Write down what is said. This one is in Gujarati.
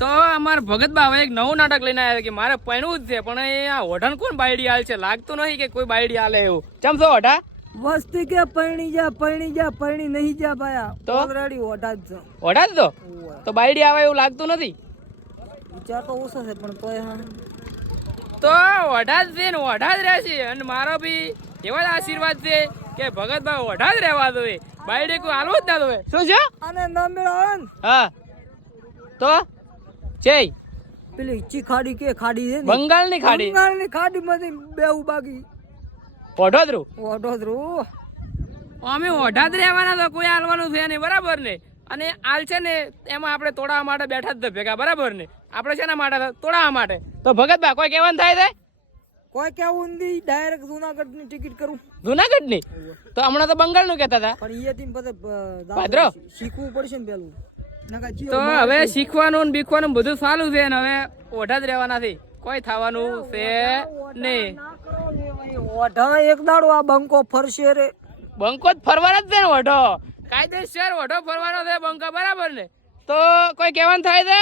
તો અમારા ભગત બા હવે એક નવું નાટક લઈને આવ્યા કે મારે પૈણું જ છે પણ એ આ ઓઢાને કોણ બાયડી હાલ છે લાગતું નહીં કે કોઈ બાયડી હાલે એવું ચમ છો ઓઢા વસ્તી કે પૈણી જા પૈણી નહીં જા ભાયા તો? ઓલરેડી ઓઢા જ છે. ઓઢા જ તો બાયડી આવે એવું લાગતું નથી વિચાર તો ઓછો છે પણ તોય હા તો ઓઢા જ છે ને ઓઢા જ રહેશે અને મારો બી એવા જ આશીર્વાદ છે કે ભગત બા ઓઢા જ રહેવા દો બાયડી કોઈ હાલવું જ ના દો શું છે અને ના મેળાવે ને હા તો છે પેલી ઈચ્છી ખાડી કે ખાડી છે ને બંગાળની ખાડી બંગાળની ખાડી માંથી બેવું બાકી ઓઢોદરું ઓઢોદરું અમે ઓઢા જ રહેવાના તો કોઈ હાલવાનું છે નહીં બરાબર ને અને હાલ છે ને એમાં આપણે તોડાવા માટે બેઠા જ ભેગા બરાબર ને આપણે શેના માટે તોડાવા માટે તો ભગત બા કોઈ કહેવાનું થાય છે કોઈ કેવું નથી ડાયરેક્ટ જુનાગઢ ની ટિકિટ કરું જુનાગઢ ની તો હમણાં તો બંગાળ નું કેતા હતા પણ એ થી પછી ભાદરો? શીખવું પડશે ને પેલું નકા જીઓ તો હવે શીખવાનું ને બીખવાનું બધું સારું છે ને હવે ઓઢા જ રહેવાના છે કોઈ થવાનું છે નહીં ઓઢા એક દાડો આ બંકો ફરશે રે બંકો જ ફરવાનો જ છે ને ઓઢો કાયદેસર ઓઢો ફરવાનો છે બંકો બરાબર ને તો કોઈ કહેવાનું થાય છે